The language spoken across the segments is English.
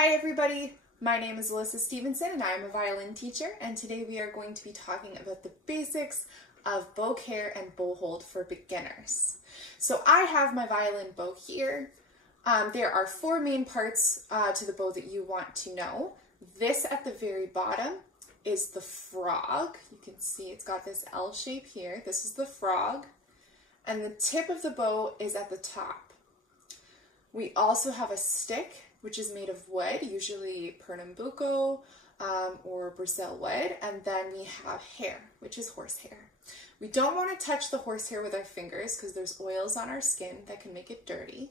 Hi everybody, my name is Alyssa Stevenson and I am a violin teacher, and today we are going to be talking about the basics of bow care and bow hold for beginners. So I have my violin bow here. There are four main parts to the bow that you want to know. This at the very bottom is the frog. You can see it's got this L shape here. This is the frog, and the tip of the bow is at the top. We also have a stick, which is made of wood, usually Pernambuco or Brazil wood, and then we have hair, which is horsehair. We don't want to touch the horsehair with our fingers because there's oils on our skin that can make it dirty.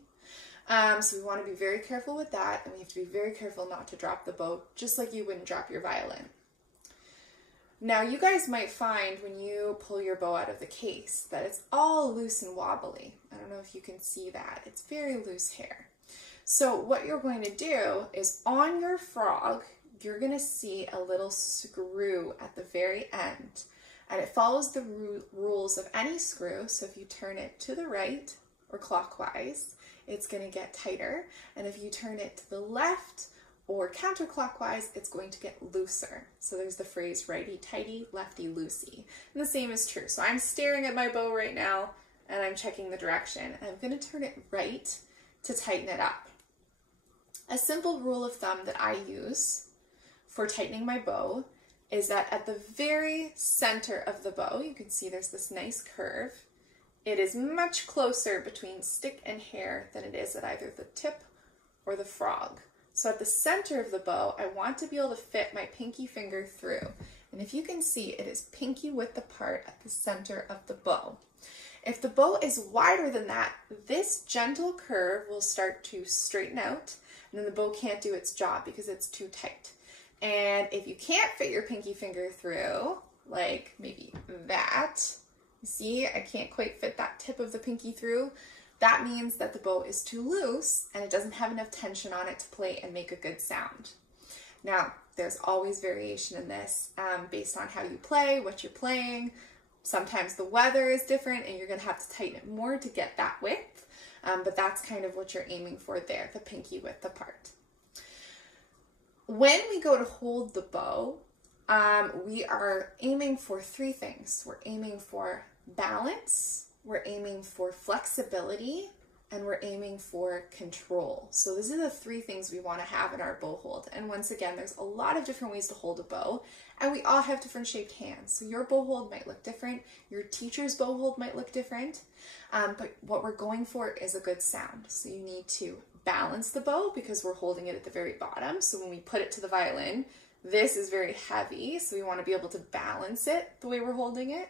So we want to be very careful with that, and we have to be very careful not to drop the bow, just like you wouldn't drop your violin. Now you guys might find when you pull your bow out of the case that it's all loose and wobbly. I don't know if you can see that. It's very loose hair. So what you're going to do is on your frog, you're going to see a little screw at the very end, and it follows the rules of any screw. So if you turn it to the right or clockwise, it's going to get tighter, and if you turn it to the left or counterclockwise, it's going to get looser. So there's the phrase righty-tighty, lefty-loosey. And the same is true. So I'm staring at my bow right now, and I'm checking the direction, and I'm going to turn it right to tighten it up. A simple rule of thumb that I use for tightening my bow is that at the very center of the bow, you can see there's this nice curve. It is much closer between stick and hair than it is at either the tip or the frog. So at the center of the bow, I want to be able to fit my pinky finger through. And if you can see, it is pinky width apart at the center of the bow. If the bow is wider than that, this gentle curve will start to straighten out, and then the bow can't do its job because it's too tight. And if you can't fit your pinky finger through, like maybe that, you see, I can't quite fit that tip of the pinky through, that means that the bow is too loose and it doesn't have enough tension on it to play and make a good sound. Now, there's always variation in this based on how you play, what you're playing. Sometimes the weather is different and you're going to have to tighten it more to get that width, but that's kind of what you're aiming for there, the pinky width apart. When we go to hold the bow, we are aiming for three things. We're aiming for balance, we're aiming for flexibility, and we're aiming for control. So these are the three things we want to have in our bow hold. And once again, there's a lot of different ways to hold a bow, and we all have different shaped hands. So your bow hold might look different, your teacher's bow hold might look different, but what we're going for is a good sound. So you need to balance the bow because we're holding it at the very bottom. So when we put it to the violin, this is very heavy, so we want to be able to balance it the way we're holding it.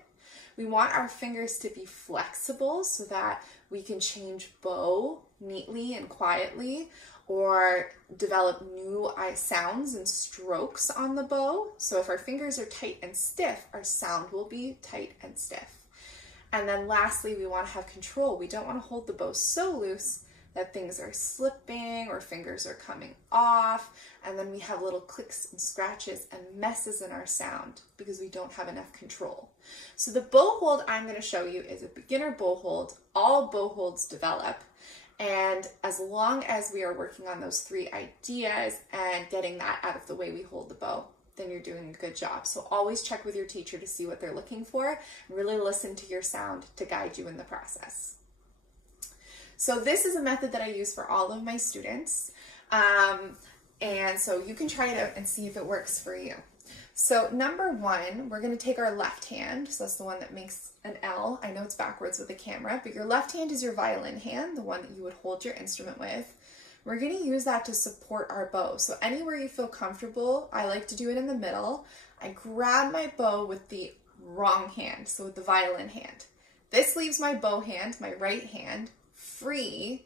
We want our fingers to be flexible so that we can change bow neatly and quietly, or develop new sounds and strokes on the bow. So if our fingers are tight and stiff, our sound will be tight and stiff. And then lastly, we want to have control. We don't want to hold the bow so loose that things are slipping or fingers are coming off, and then we have little clicks and scratches and messes in our sound because we don't have enough control. So the bow hold I'm going to show you is a beginner bow hold. All bow holds develop, and as long as we are working on those three ideas and getting that out of the way we hold the bow, then you're doing a good job. So always check with your teacher to see what they're looking for, and really listen to your sound to guide you in the process. So this is a method that I use for all of my students, and so you can try it out and see if it works for you. So number one, we're going to take our left hand, so that's the one that makes an L. I know it's backwards with the camera, but your left hand is your violin hand, the one that you would hold your instrument with. We're going to use that to support our bow. So anywhere you feel comfortable, I like to do it in the middle. I grab my bow with the wrong hand, so with the violin hand. This leaves my bow hand, my right hand, free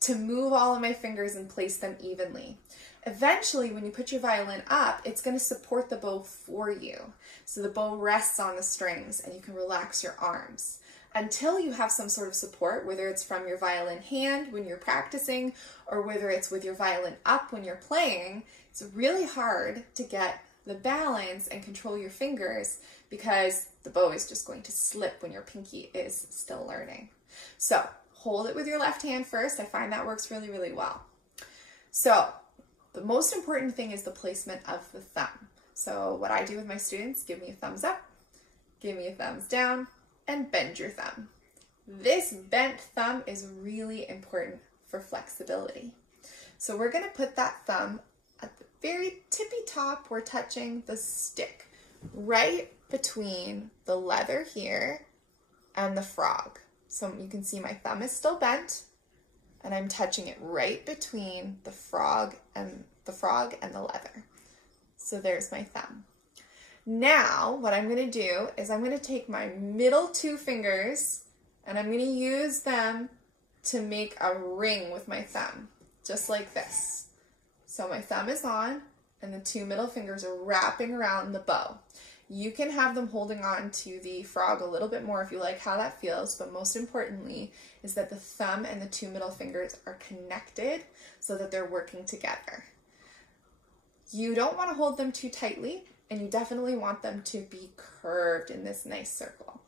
to move all of my fingers and place them evenly. Eventually, when you put your violin up, it's going to support the bow for you. So the bow rests on the strings and you can relax your arms. Until you have some sort of support, whether it's from your violin hand when you're practicing or whether it's with your violin up when you're playing, it's really hard to get the balance and control your fingers because the bow is just going to slip when your pinky is still learning. So hold it with your left hand first. I find that works really, really well. So the The most important thing is the placement of the thumb. So what I do with my students, give me a thumbs up, give me a thumbs down, and bend your thumb. This bent thumb is really important for flexibility. So we're going to put that thumb at the very tippy top. We're touching the stick right between the leather here and the frog. So you can see my thumb is still bent, and I'm touching it right between the frog and the leather. So there's my thumb. Now what I'm going to do is I'm going to take my middle two fingers and I'm going to use them to make a ring with my thumb, just like this. So my thumb is on and the two middle fingers are wrapping around the bow. You can have them holding on to the frog a little bit more if you like how that feels, but most importantly is that the thumb and the two middle fingers are connected so that they're working together. You don't want to hold them too tightly, and you definitely want them to be curved in this nice circle.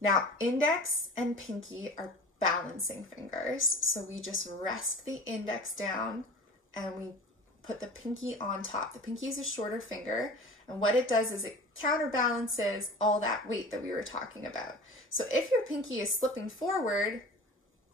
Now, index and pinky are balancing fingers, so we just rest the index down and we put the pinky on top. The pinky is a shorter finger, and what it does is it counterbalances all that weight that we were talking about. So if your pinky is slipping forward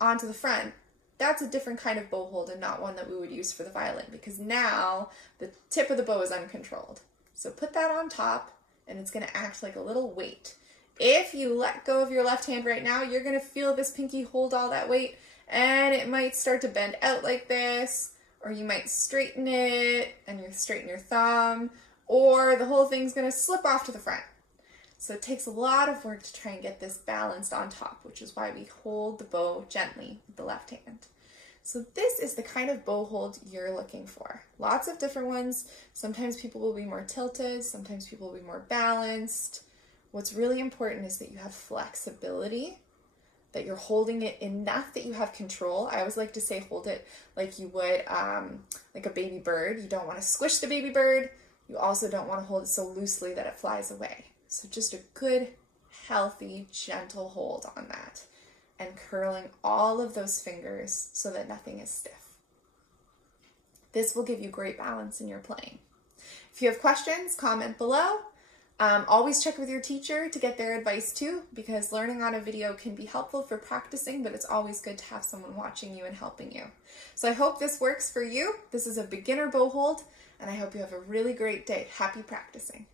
onto the front, that's a different kind of bow hold and not one that we would use for the violin, because now the tip of the bow is uncontrolled. So put that on top and it's going to act like a little weight. If you let go of your left hand right now, you're going to feel this pinky hold all that weight, and it might start to bend out like this, or you might straighten it and you straighten your thumb, or the whole thing's going to slip off to the front. So it takes a lot of work to try and get this balanced on top, which is why we hold the bow gently with the left hand. So this is the kind of bow hold you're looking for. Lots of different ones. Sometimes people will be more tilted, sometimes people will be more balanced. What's really important is that you have flexibility, that you're holding it enough that you have control. I always like to say hold it like you would like a baby bird. You don't want to squish the baby bird. You also don't want to hold it so loosely that it flies away. So just a good, healthy, gentle hold on that, and curling all of those fingers so that nothing is stiff. This will give you great balance in your playing. If you have questions, comment below. Always check with your teacher to get their advice too, because learning on a video can be helpful for practicing, but it's always good to have someone watching you and helping you. So I hope this works for you. This is a beginner bow hold, and I hope you have a really great day. Happy practicing.